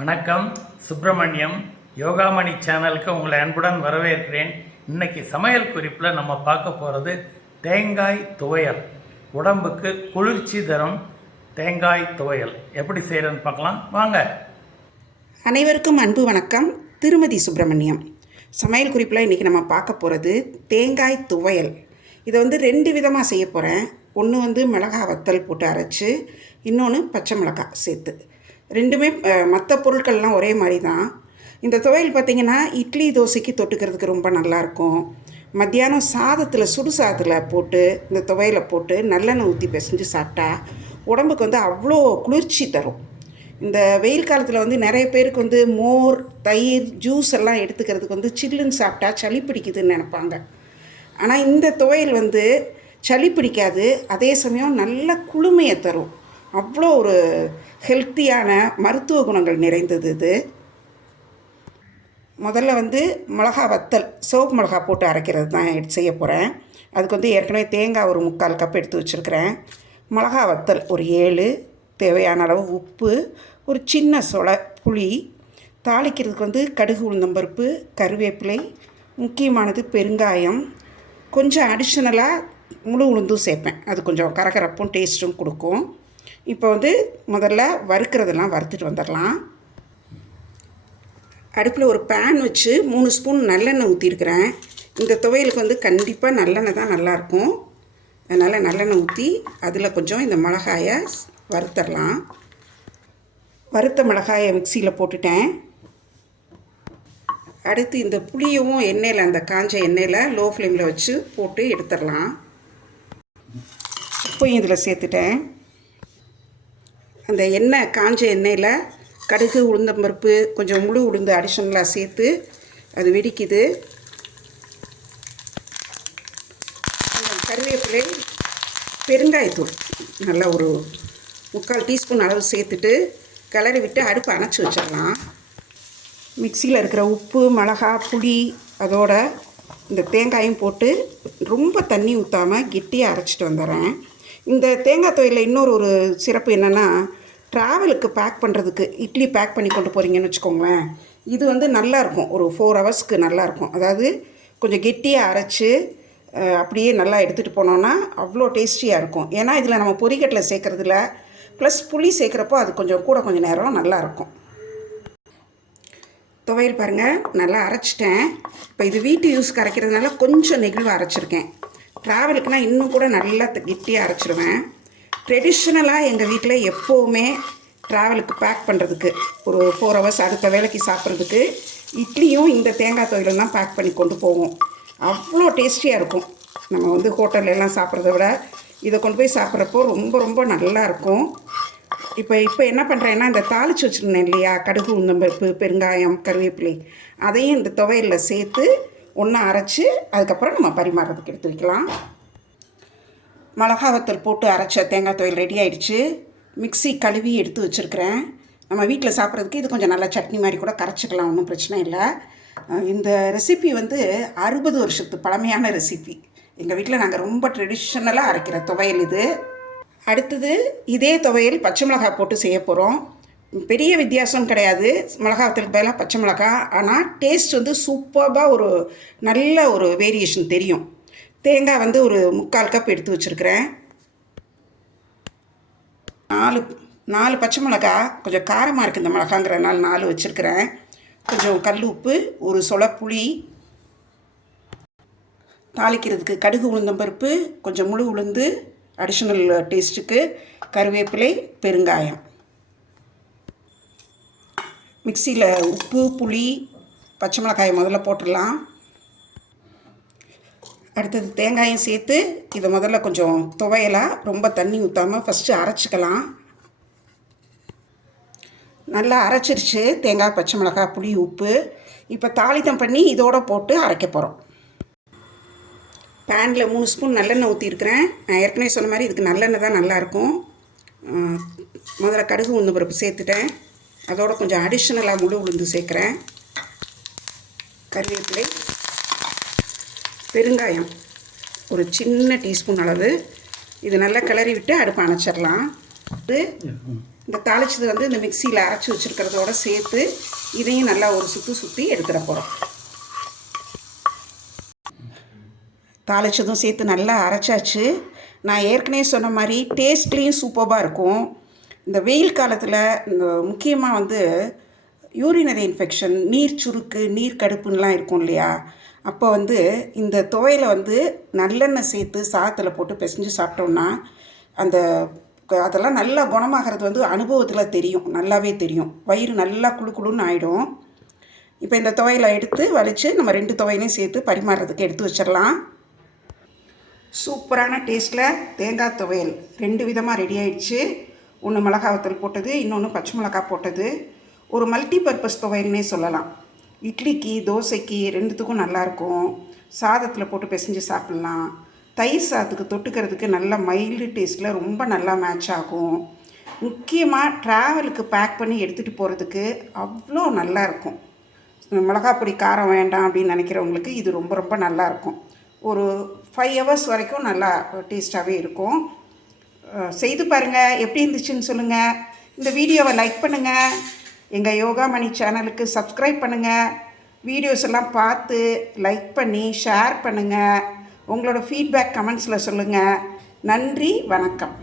வணக்கம். சுப்பிரமணியம் யோகாமணி சேனலுக்கு உங்களை அன்புடன் வரவேற்கிறேன். இன்றைக்கி சமையல் குறிப்பில் நம்ம பார்க்க போகிறது தேங்காய் துவையல். உடம்புக்கு குளிர்ச்சி தரும் தேங்காய் துவையல் எப்படி செய்கிறதுன்னு பார்க்கலாம் வாங்க. அனைவருக்கும் அன்பு வணக்கம். திருமதி சுப்பிரமணியம். சமையல் குறிப்பில் இன்றைக்கி நம்ம பார்க்க போகிறது தேங்காய் துவையல். இதை ரெண்டு விதமாக செய்ய போகிறேன். ஒன்று மிளகாய் வத்தல் போட்டு அரைச்சி, இன்னொன்று பச்சை மிளகாய் சேர்த்து. ரெண்டுமே மற்ற பொருட்கள்லாம் ஒரே மாதிரி தான். இந்த துவையல் பார்த்திங்கன்னா இட்லி தோசைக்கு தொட்டுக்கிறதுக்கு ரொம்ப நல்லாயிருக்கும். மத்தியானம் சாதத்தில் சுடு சாதத்தில் போட்டு இந்த துவையலை போட்டு நல்லெண்ணெய் ஊற்றி பிசைஞ்சு சாப்பிட்டா உடம்புக்கு அவ்வளோ குளிர்ச்சி தரும். இந்த வெயில் காலத்தில் நிறைய பேருக்கு மோர், தயிர், ஜூஸ் எல்லாம் எடுத்துக்கிறதுக்கு சில்லுன்னு சாப்பிட்டா சளி பிடிக்குதுன்னு நினைப்பாங்க. ஆனால் இந்த துவையல் சளி பிடிக்காது, அதே சமயம் நல்ல குளுமையை தரும். அவ்வளோ ஒரு ஹெல்த்தியான மருத்துவ குணங்கள் நிறைந்தது இது. முதல்ல மிளகா வத்தல், சிவப்பு மிளகா போட்டு அரைக்கிறது தான் செய்ய போகிறேன். அதுக்கு ஏற்கனவே தேங்காய் ஒரு 3/4 கப் எடுத்து வச்சுருக்கிறேன். மிளகா வத்தல் ஒரு 7, தேவையான அளவு உப்பு, ஒரு சின்ன சொலை புளி, தாளிக்கிறதுக்கு கடுகு, உளுந்தம்பருப்பு, கருவேப்பிலை, முக்கியமானது பெருங்காயம், கொஞ்சம் அடிஷ்னலாக முழு உளுந்தும் சேர்ப்பேன். அது கொஞ்சம் கரகரப்பும் டேஸ்ட்டும் கொடுக்கும். இப்போ முதல்ல வறுக்கிறதெல்லாம் வறுத்துட்டு வந்துடலாம். அடுப்பில் ஒரு பேன் வச்சு 3 ஸ்பூன் நல்லெண்ணெய் ஊற்றிருக்கிறேன். இந்த துவையலுக்கு கண்டிப்பாக நல்லெண்ணெய் தான் நல்லாயிருக்கும். அதனால் நல்லெண்ணெய் ஊற்றி அதில் கொஞ்சம் இந்த மிளகாயை வறுத்தரலாம். வறுத்த மிளகாயை மிக்சியில் போட்டுட்டேன். அடுத்து இந்த புளியவும் எண்ணெயில், அந்த காஞ்ச எண்ணெயில் லோ ஃப்ளேமில் வச்சு போட்டு எடுத்துடலாம். உப்பையும் இதில் சேர்த்துட்டேன். அந்த எண்ணெய், காஞ்ச எண்ணெயில் கடுகு, உளுந்தம்பருப்பு, கொஞ்சம் முழு உளுந்து அடிஷனலாக சேர்த்து அது வெடிக்குது. கருவேப்பிலை, பெருங்காயத்தூள் நல்லா ஒரு 3/4 டீஸ்பூன் அளவு சேர்த்துட்டு கிளறி விட்டு அடுப்பை அணைச்சி வச்சிடலாம். மிக்சியில் இருக்கிற உப்பு, மிளகா, புளி, அதோட இந்த தேங்காயும் போட்டு ரொம்ப தண்ணி ஊற்றாமல் கெட்டியாக அரைச்சிட்டு வந்துடுறேன். இந்த தேங்காய் துவையலில் இன்னொரு சிறப்பு என்னென்னா, ட்ராவலுக்கு பேக் பண்ணுறதுக்கு இட்லி பேக் பண்ணி கொண்டு போகிறீங்கன்னு வச்சுக்கோங்களேன், இது நல்லாயிருக்கும். ஒரு 4 ஹவர்ஸ்க்கு நல்லாயிருக்கும். அதாவது கொஞ்சம் கெட்டியாக அரைச்சி அப்படியே நல்லா எடுத்துகிட்டு போனோன்னா அவ்வளோ டேஸ்டியாக இருக்கும். ஏன்னா இதில் நம்ம பொரிக்கட்டில் சேர்க்குறதுல ப்ளஸ் புளி சேர்க்குறப்போ அது கொஞ்சம் நேரம் நல்லாயிருக்கும். துவையல் பாருங்கள், நல்லா அரைச்சிட்டேன். இப்போ இது வீட்டு யூஸ்க்கு அரைக்கிறதுனால கொஞ்சம் நெகிழ்வாக அரைச்சிருக்கேன். ட்ராவலுக்குனால் இன்னும் கூட நல்லா கெட்டியாக அரைச்சிடுவேன். ட்ரெடிஷ்னலாக எங்கள் வீட்டில் எப்போவுமே ட்ராவலுக்கு பேக் பண்ணுறதுக்கு ஒரு 4 ஹவர்ஸ் அடுத்த வேலைக்கு சாப்பிட்றதுக்கு இட்லியும் இந்த தேங்காய் துவையலும் தான் பேக் பண்ணி கொண்டு போவோம். அவ்வளோ டேஸ்டியாக இருக்கும். நம்ம ஹோட்டல்லாம் சாப்பிட்றத விட இதை கொண்டு போய் சாப்பிட்றப்போ ரொம்ப நல்லாயிருக்கும். இப்போ என்ன பண்ணுறேன்னா, இந்த தாளித்து வச்சுருந்தேன் இல்லையா, கடுகு, உளுந்தம்பருப்பு, பெருங்காயம், கருவேப்பிலை, அதையும் இந்த துவையலில் சேர்த்து ஒன்றா அரைச்சி அதுக்கப்புறம் நம்ம பரிமாறுறதுக்கு எடுத்து வைக்கலாம். மிளகா வத்தல் போட்டு அரைச்ச தேங்காய் துவையல் ரெடி ஆகிடுச்சு. மிக்ஸி கழுவி எடுத்து வச்சுருக்கிறேன். நம்ம வீட்டில் சாப்பிட்றதுக்கு இது கொஞ்சம் நல்லா சட்னி மாதிரி கூட கரைச்சிக்கலாம், ஒன்றும் பிரச்சனை இல்லை. இந்த ரெசிபி 60 வருஷத்து பழமையான ரெசிபி. எங்கள் வீட்டில் நாங்கள் ரொம்ப ட்ரெடிஷ்னலாக அரைக்கிற துவையல் இது. அடுத்தது இதே துவையல் பச்சை மிளகாய் போட்டு செய்ய போகிறோம். பெரிய வித்தியாசம் கிடையாது, மிளகா வத்தலுக்கு பதிலாக பச்சை மிளகாய். ஆனால் டேஸ்ட் சூப்பராக ஒரு நல்ல ஒரு வேரியேஷன் தெரியும். தேங்காய் ஒரு 3/4 கப் எடுத்து வச்சுருக்கிறேன். 4 பச்சை மிளகாய், கொஞ்சம் காரமாக இருக்குது இந்த மிளகாங்கிறதுனால 4 வச்சுருக்கிறேன். கொஞ்சம் கல் உப்பு, ஒரு சொலை புளி, தாளிக்கிறதுக்கு கடுகு, உளுந்தம்பருப்பு, கொஞ்சம் முழு உளுந்து அடிஷ்னல் டேஸ்ட்டுக்கு, கருவேப்பிலை, பெருங்காயம். மிக்சியில் உப்பு, புளி, பச்சை மிளகாயை முதல்ல போட்டுடலாம். அடுத்தது தேங்காயும் சேர்த்து இதை முதல்ல கொஞ்சம் துவையலாக ரொம்ப தண்ணி ஊற்றாமல் ஃபஸ்ட்டு அரைச்சிக்கலாம். நல்லா அரைச்சிருச்சு தேங்காய், பச்சை மிளகாய், புளி, உப்பு. இப்போ தாளித்தம் பண்ணி இதோடு போட்டு அரைக்க போகிறோம். பேனில் 3 ஸ்பூன் நல்லெண்ணெய் ஊற்றிருக்கிறேன். நான் ஏற்கனவே சொன்ன மாதிரி இதுக்கு நல்லெண்ணெய் தான் நல்லாயிருக்கும். முதல்ல கடுகு, உளுந்தம்பருப்பு சேர்த்துட்டேன். அதோட கொஞ்சம் அடிஷ்னலாக முழு உளுந்து சேர்க்குறேன். கருவேப்பிலை, பெருங்காயம் ஒரு சின்ன டீஸ்பூன் அளவு. இது நல்லா கிளறி விட்டு அடுப்பு அணைச்சிடலாம். இந்த தாளிச்சது வந்து இந்த மிக்சியில் அரைச்சி வச்சுருக்கிறதோட சேர்த்து இதையும் நல்லா ஒரு சுற்றி எடுத்துட போகிறோம். தாளிச்சதும் சேர்த்து நல்லா அரைச்சாச்சு. நான் ஏற்கனவே சொன்ன மாதிரி டேஸ்ட்லேயும் சூப்பராக இருக்கும். இந்த வெயில் காலத்தில் இந்த முக்கியமாக வந்து யூரினரி இன்ஃபெக்ஷன், நீர் சுருக்கு, நீர் கடுப்புன்னெலாம் இருக்கும் இல்லையா, அப்போ வந்து இந்த துவையலை வந்து நல்லெண்ணெய் சேர்த்து சாதத்தில் போட்டு பிசைஞ்சு சாப்பிட்டோம்னா அதெல்லாம் நல்லா குணமாகிறது வந்து அனுபவத்தில் தெரியும், நல்லாவே தெரியும். வயிறு நல்லா குளுன்னு ஆகிடும். இப்போ இந்த துவையலை எடுத்து வலித்து நம்ம 2 துவையலையும் சேர்த்து பரிமாறுறதுக்கு எடுத்து வச்சிடலாம். சூப்பரான டேஸ்ட்டில் தேங்காய் துவையல் 2 விதமாக ரெடி ஆகிடுச்சு. ஒன்று மிளகா வத்தல் போட்டது, இன்னொன்று பச்சை மிளகா போட்டது. ஒரு மல்டி பர்பஸ் துவையல்னே சொல்லலாம். இட்லிக்கு, தோசைக்கு 2த்துக்கும் நல்லாயிருக்கும். சாதத்தில் போட்டு பிசைஞ்சு சாப்பிட்லாம். தயிர் சாதத்துக்கு தொட்டுக்கிறதுக்கு நல்ல மைல்டு டேஸ்ட்டில் ரொம்ப நல்லா மேட்ச் ஆகும். முக்கியமாக ட்ராவலுக்கு பேக் பண்ணி எடுத்துகிட்டு போகிறதுக்கு அவ்வளோ நல்லாயிருக்கும். மிளகாப்பொடி காரம் வேண்டாம் அப்படின்னு நினைக்கிறவங்களுக்கு இது ரொம்ப ரொம்ப நல்லாயிருக்கும். ஒரு 5 hours வரைக்கும் நல்லா டேஸ்ட்டாகவே இருக்கும். செய்து பாருங்கள், எப்படி இருந்துச்சுன்னு சொல்லுங்கள். இந்த வீடியோவை லைக் பண்ணுங்கள். எங்கள் யோகாமணி சேனலுக்கு சப்ஸ்கிரைப் பண்ணுங்கள். வீடியோஸ் எல்லாம் பார்த்து லைக் பண்ணி ஷேர் பண்ணுங்கள். உங்களோட ஃபீட்பேக் கமெண்ட்ஸில் சொல்லுங்கள். நன்றி, வணக்கம்.